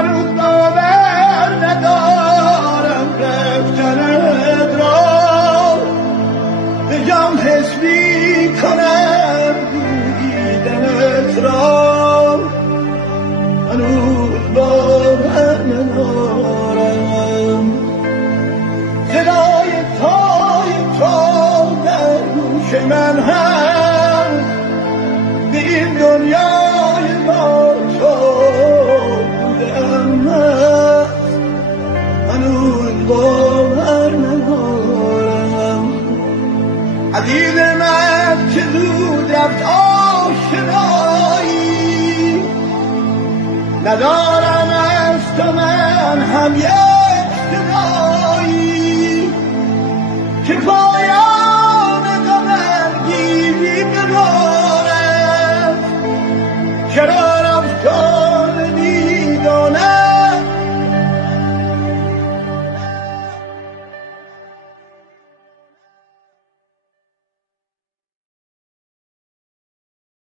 هنوز باور ندارم رفتنت را، به جان حس میکنم دیدنت را، هنوز باور ندارم. صدای پای تو در گوش من هست، به این دنیای با تو بودم هست، هنوز باور ندارم. عزیز من که زود رفت آشنایی، ندارم از تو من هم یک صدایی که